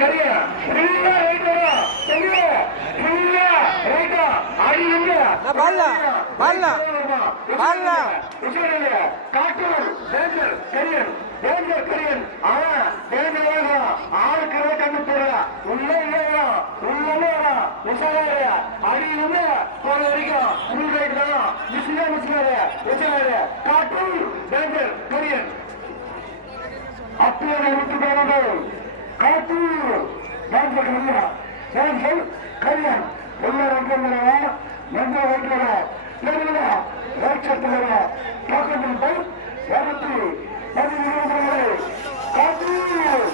கரிய ஃபுல்லா ரைட்டா? தெரியல ஃபுல்லா ரைட்டா? அடி இல்ல பால்ல, பால்ல, பால்ல. உஷாரில்ல காட்டூர் டேஞ்சர் கரியன். டேஞ்சர் கரியன். அவன் டேஞ்சர் வேணும் ஆளுக்கு கண்ணு போடுறா உள்ள இல்லையா? உள்ள அடி இல்ல போற வரைக்கும். ஃபுல் ரைட் தான். மிஸ்ஸியா மிஸ்ஸியா உஷாரில்ல காட்டூர் டேஞ்சர் கரியன். அப்போது விட்டு போனது. காட்டூர் டேஞ்சர் கரியா டேஞ்சர் கரியன் உள்ள ரெண்டு எந்த ஓட்டுறா தெரியல ரைட்சத்துல பக்கத்தில் போய் இருநூத்தி பதினேழு காட்டூர்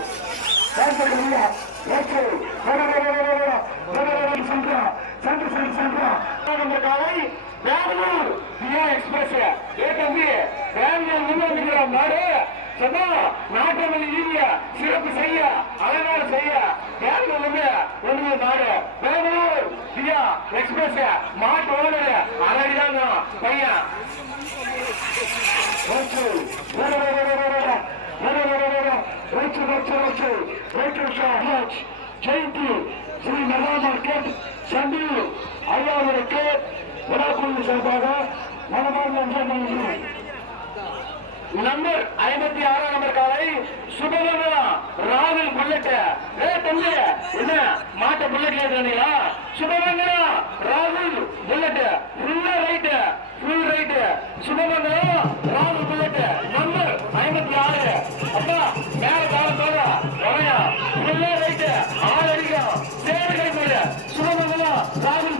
டேஞ்சர் கரியா ரைட்சல் சென்றா சென்று சென்று சென்றா நம்ம காலை பெங்களூர் எக்ஸ்பிரஸ். ஏ தம்பி பெங்களூர் நாடு சொன்னா நாட்டமல்லி ஈரிய சிறப்பு செய்ய அலங்கார செய்ய பெங்களூர் வந்து ஒன்று நாடு பெங்களூர் பியா எக்ஸ்பிரஸ் மாட்டு ஓடுற அழகிதாங்க பையன். ஜெயந்தி ஸ்ரீ மெகா மார்க்கெட் சண்டியூர் ஐயாவிற்கு விழாக்குழு சார்பாக மனமார்ந்த நன்றி நம்பர் ஐம்பத்தி ஆறாம் நம்பர் காலை சுபமங்கலா ராகுல் புல்லட் ஏ தம்பி என்ன? மாட்ட புல்லட் ஏற்றுறீங்களா சுபமங்கலா ராகுல் புல்லட் ஃபுல்லா ரைட் ஃபுல் ரைட் சுபமங்கலா ராகுல் புல்லட் நம்பர் ஐம்பத்தி ஆறு. அப்பா மேல கால போற வரையா? ஃபுல்லா ரைட் ஆறு அடிக்கும். சேரு கை போடு. சுபமங்கலா ராகுல்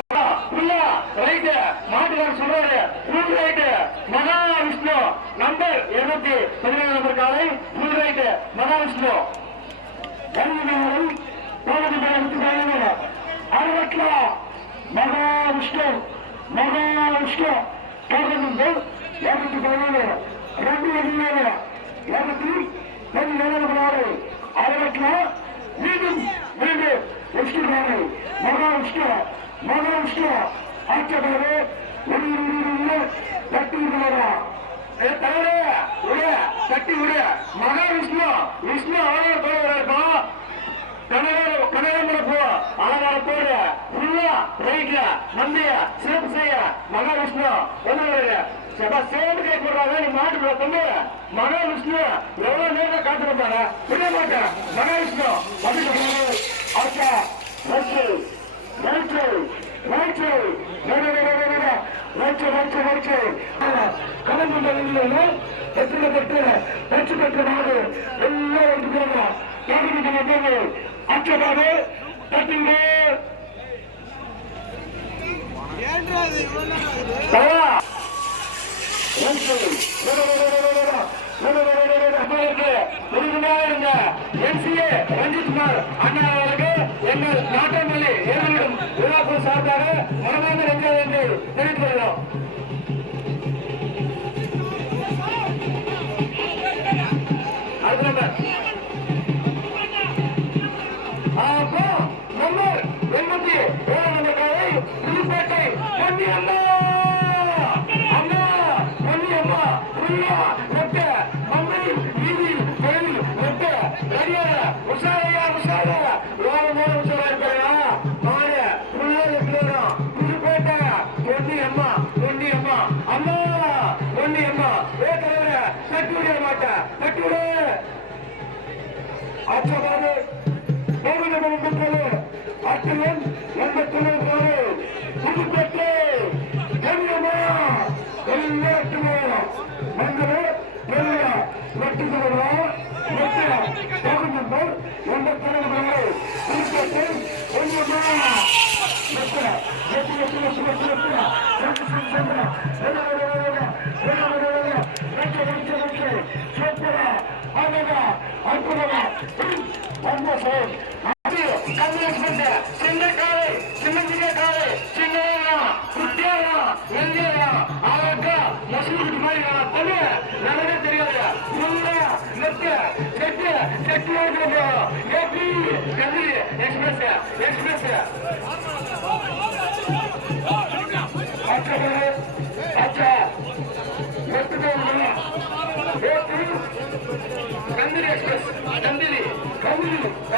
மகாவிஷ்ணு நம்பர் இருநூத்தி பதினேழு நம்பர் காலை ஃபுல் ரைட் மகாவிஷ்ணு கருவினாலும் அறுபட்ல மகாவிஷ்ணு மகாவிஷ்ணு தொடர்ந்து இருநூத்தி பதினேழு ரெண்டு பதினேழு இருநூத்தி பதினேழு நாடு அறுபட்ல மீண்டும் மீண்டும் விஷ்ணு நாடு மகாவிஷ்ணு மகாவிஷ்ணு கட்டி விட மகா தவறு விஷ்ணு அவரே போயிருப்பா கனவேறு கனவேந்திர போ அலங்கார போடு ஃபுல்லா ரைட்ல நம்பிய சிறப்பு செய்ய சபா சேவன் கை போடுறாங்க நீ மாட்டுக்குள்ள கொண்டு மகாவிஷ்ணு எவ்வளவு நேரம் காத்திருப்பாங்க புரிய மாட்டேன் மகாவிஷ்ணு அதுக்கு அச்சா right right right right right right கலந்து நிலையில எத்தனை பெற்று வெற்றி பெற்ற நாடு. எல்லாம் வந்து போகலாம் கேட்டு தட்டுங்க. அண்ணா அவர்களுக்கு எங்கள் நாட்டமல்லி ஏழும் விழாக்குழு சார்பாக மனமாக இருக்கிறது என்று தெரிவித்துக் ஆச்சபாடு கோவிந்தபுரம் பெற்றது அட்டுவன் எண்பத்தி நாலு புதுப்பேட்டை கன்னியமா எல்லாட்டுமா மங்கள பெரிய வெட்டுகிறவா வெட்டியா கோவிந்தபுரம் எண்பத்தி நாலு புதுப்பேட்டை கன்னியமா வெட்டியா வெட்டி வெட்டி வெட்டி வெட்டி வெட்டியா வெட்டி சென்று சென்று வெட்டி ಎಕ್ಸ್ಪ್ರೆಸ್ ಎಕ್ಸ್ಪ್ರೆಸ್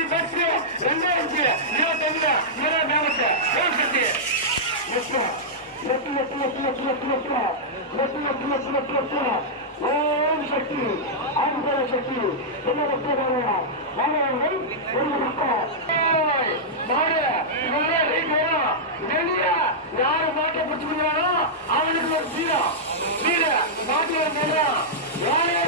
இருபத்தி பத்து ரெண்டாயிரத்தி இருபத்தி அஞ்சு இருபத்தி நாலு இருபத்தி எட்டு எட்டு எட்டு எட்டு எட்டு எட்டு எட்டு எட்டு எட்டு எட்டு எட்டு எட்டு ஓம் சக்தி ஆந்திர சக்தி. அவனுக்கு ஒரு சீரம் சீர மாட்டுல நேரம் யாரு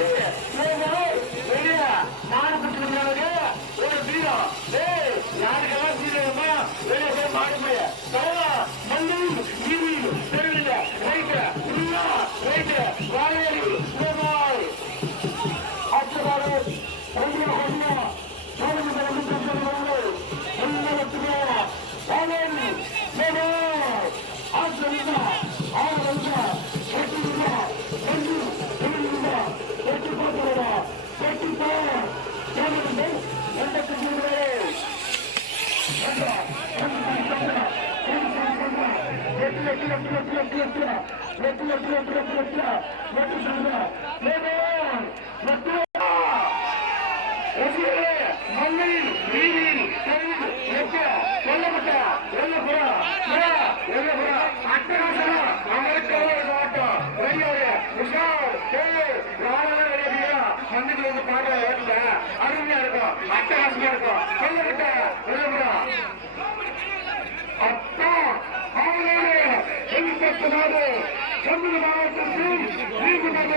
மாவட்டத்தோடு செம்மணி மாவட்டத்தில் நீதிமன்ற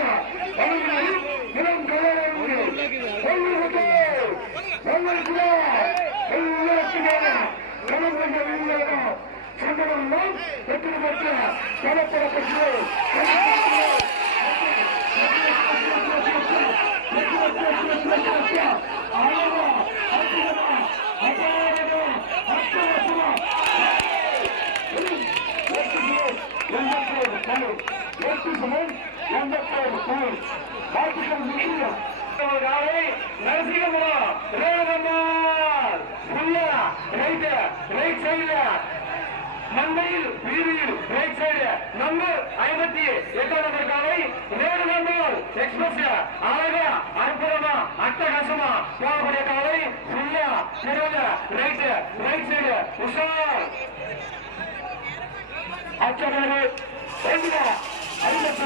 வழங்கினால் இளம் சங்கடம்தான் வெற்றி பெற்ற பலப்பட பெற்று ஆயிரம் நரசிங்கபுரம் ரேவம்மாள் புல்லா ரைட் ரைட் சைடுல மந்தையில் வீதியில் ரைட் சைடு நம்பர் ஐம்பத்தி எட்டாம் நம்பர் காலை ரேணுகம்மாள் எக்ஸ்பிரஸ் அழகா அற்புதமா அட்டகாசமா போகக்கூடிய காலை புல்லா சிறந்த ரைட் ரைட் சைடு உஷார் அச்சகர்கள் ஐம்பத்தி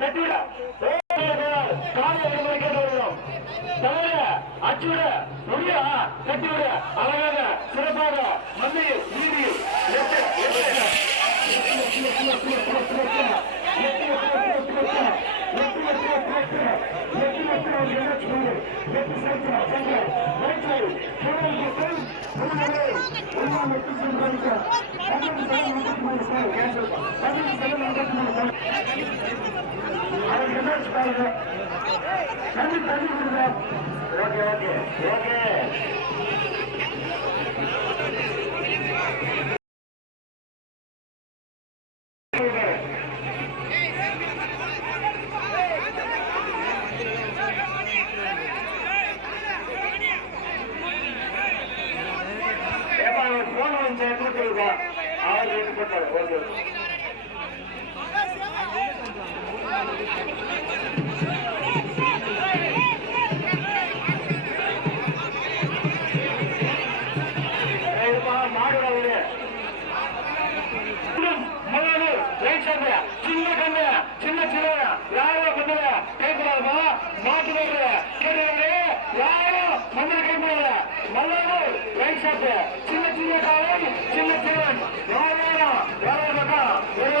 தட்டிவிட காலை ஒரு மாதிரி கேட்டு வருகிறோம் தலைவர அச்சுவிட முடியா தட்டிவிட அழகாக சிறப்பாக மந்தை நீதி எட்டு எட்டு ஓகே ஓகே ஓகே ஏப்பா அவர் போன் வந்து கொடுத்துருக்கா. அவர் எடுத்து போட்டாரு ஓகே சின்ன கண்ணு சின்ன சின்ன யாரோ பண்ணுற கேட்கலாமா மாட்டு வர்ற கேட்கறாரு யாரோ மண்ணு கேட்கல ரைட் சின்ன சின்ன காலம் சின்ன சிவன் யாரோ யாரோ மக்கா ஒரு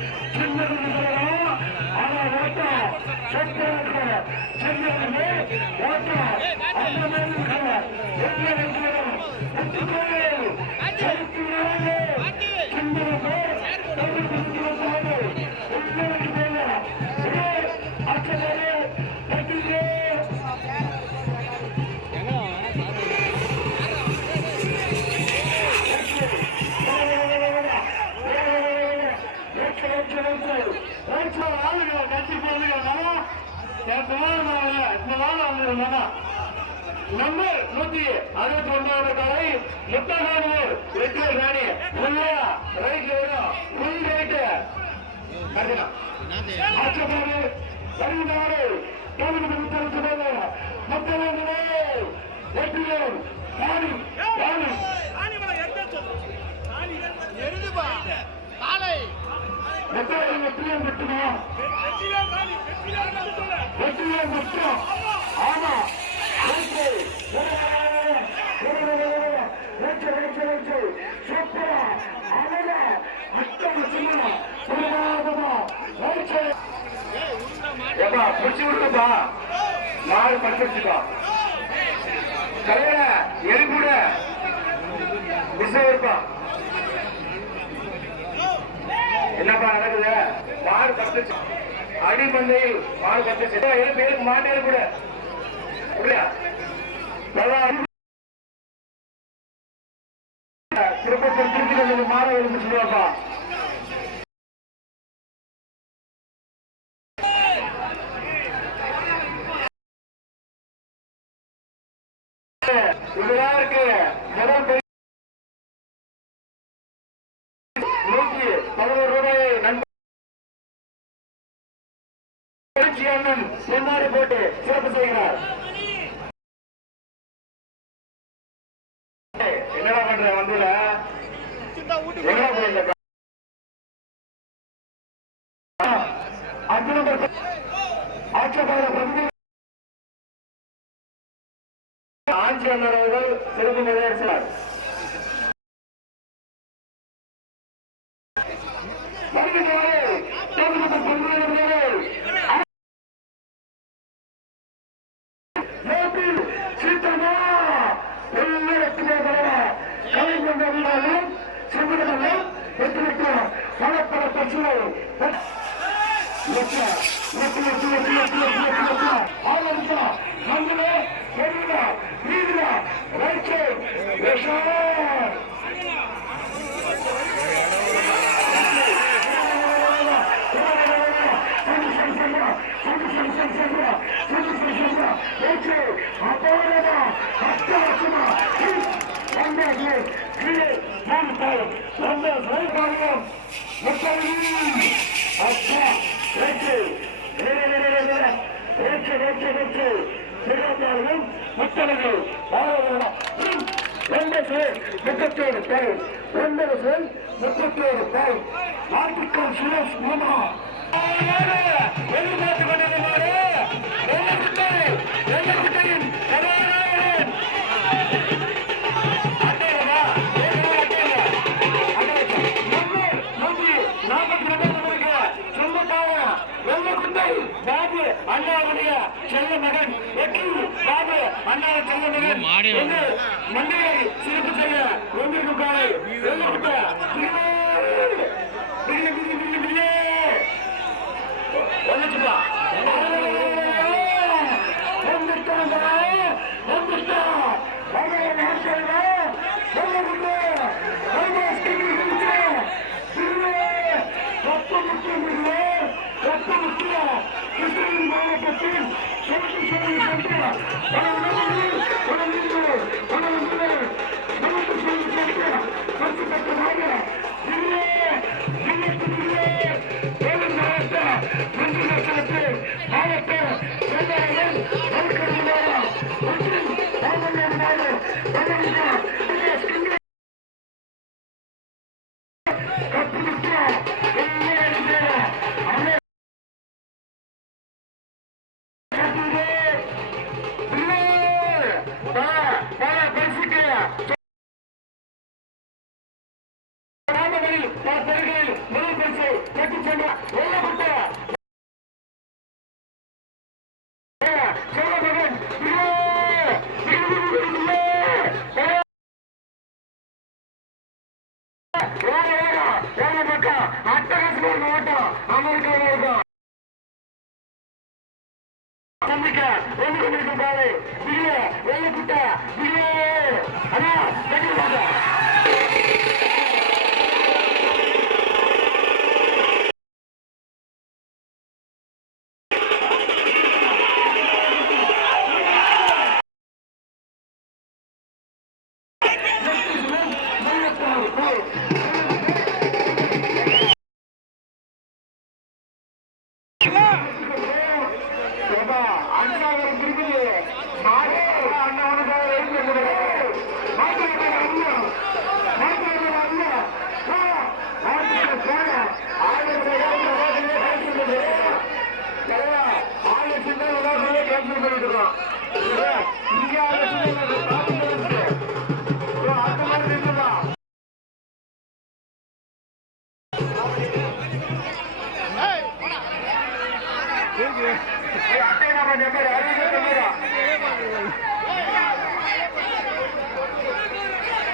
சென்டர் போகலாம் யாரும் கேட்கலாமா நம்பர் நூத்தி அறுபத்தி ஒன்பது காலை முத்தகானூர் எட்டு ராணி ஃபுல்லா ரைட்ல வரும் ஃபுல் ரைட்டு கரெக்டா வருகிறாரு கேள்வி முத்தரசு முத்தகானூர் வெற்றியூர் ராணி ராணி எருதுபா காலை முத்தகானூர் வெற்றியூர் மட்டுமா வெற்றியூர் மட்டும் ஆமா. ரைட்டு ரைட்டு ரைட்டு ரைட்டு சூப்பரா அழகா அத்தனை சின்ன பிரமாதமா ரைட்டு ஏப்பா புடிச்சு விடுப்பா நாலு படுத்துச்சுப்பா தலைவர எரிபுட. விசைப்பா என்னப்பா நடக்குது? மாடு பத்துச்சு அடிமந்தையில் மாடு பத்துச்சு ஏழு பேருக்கு மாட்டே கூட இல்லையா திருப்பத்தூர் திருப்பி கொஞ்சம் மாற எழுந்து சொல்லுவாப்பா அண்ணன் முன்னாடி போட்டு சிறப்பு செய்கிறார். என்னடா பண்ற வந்துல எங்கடா போயிருக்க அர்ஜுன பிரதிநிதி. ஆட்சி அண்ணன் அவர்கள் சிறப்பு நிறைவேற்றினார்.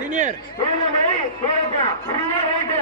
சீனியர் வீரமலை வீரப்பா ஃபுல்லா ரைட்டு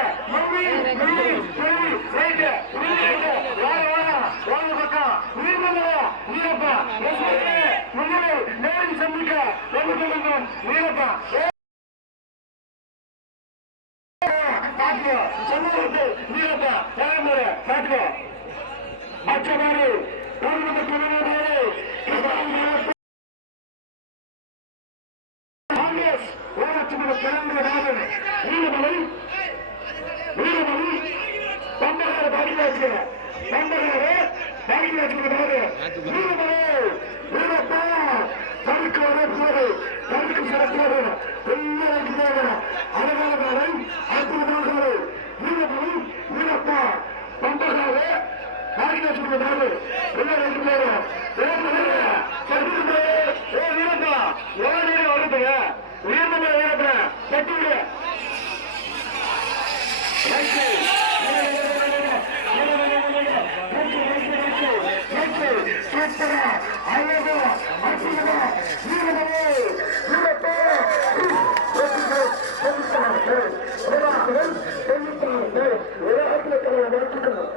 எடுத்துக்கணும்.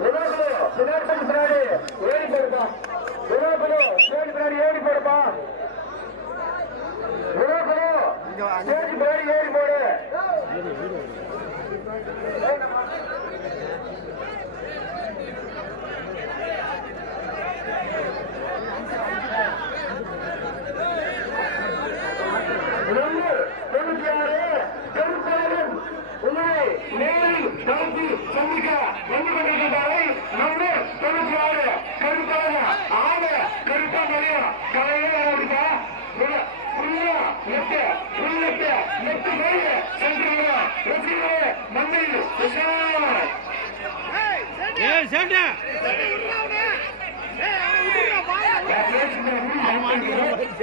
வினோபனு பின்னாடி ஏறி போயிருப்பா வினோபனு ஸ்டேஜ் பின்னாடி ஏறி போயிருப்பா வினோபனு ஸ்டேஜ் பின்னாடி ஏறி போடு.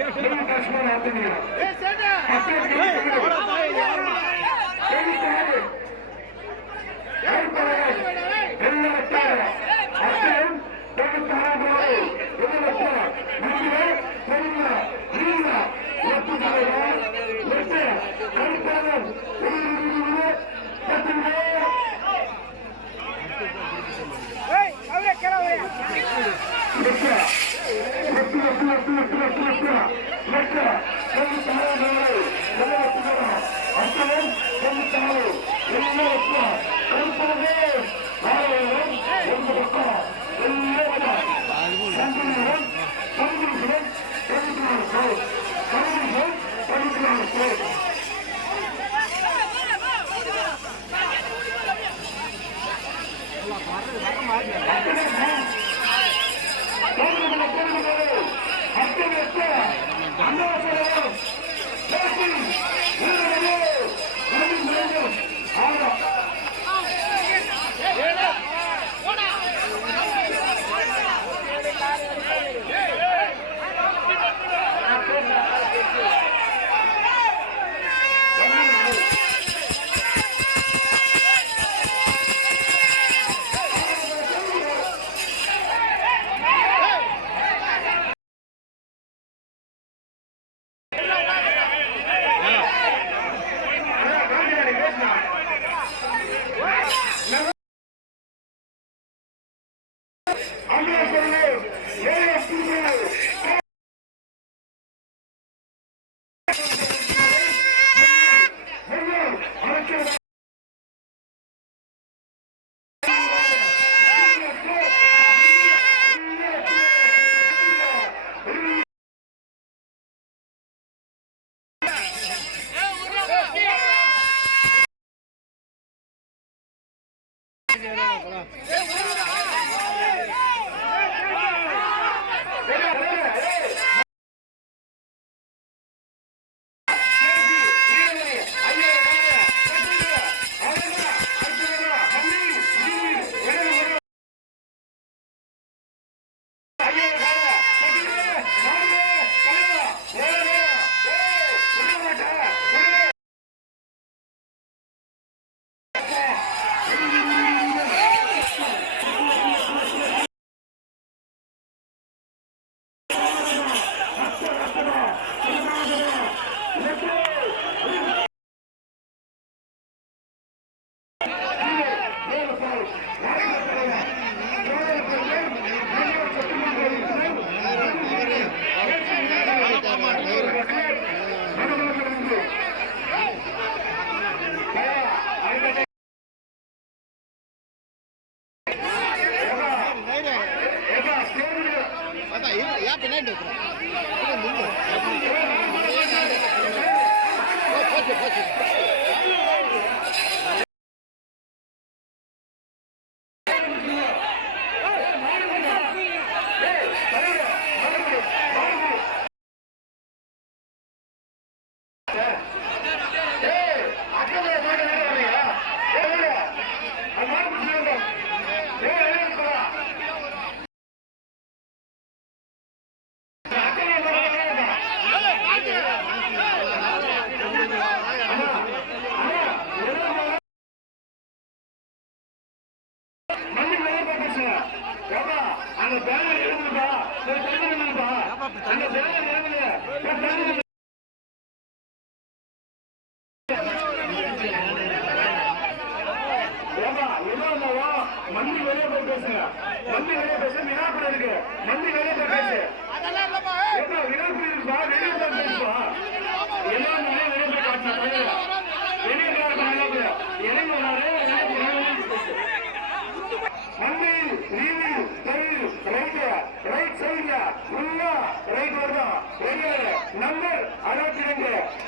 மக்கள் ஆமா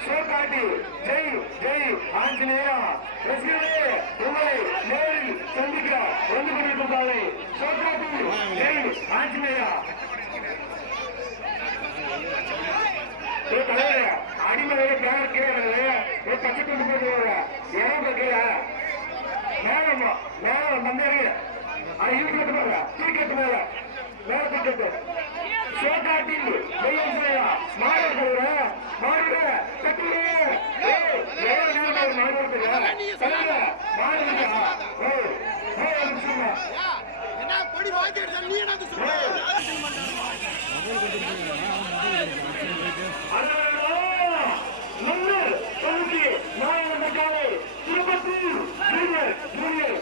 சோகாட்டி ஜெய் ஜெய் ஆஞ்சநேயா ரசிகர்களே உங்களை நேரில் சந்திக்கிறார் வந்து கொண்டிருக்கிறாரே சோகாட்டி ஜெய் ஆஞ்சநேயா. அடிமையோட பேர் கேட்கறது ஒரு பச்சை கொண்டு போடுவாங்க இடம் கேட்கல மேலே மேலே வந்தேன் அது இருக்கிறது மேல தீ கட்டு மேல. மேல தீ கட்டு. சோட்டாட்டில் மாணவர்களோட மாணவர திருப்பத்தூர் ஜூனியர் ஜூனியர்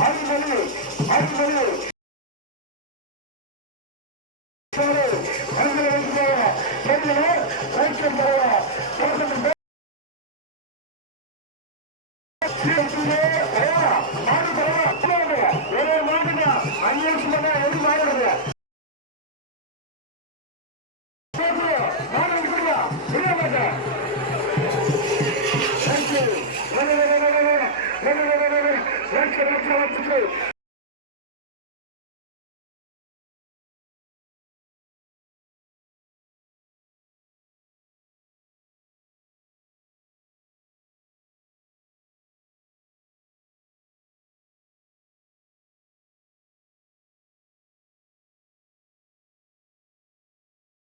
அன்பலு அன்பலு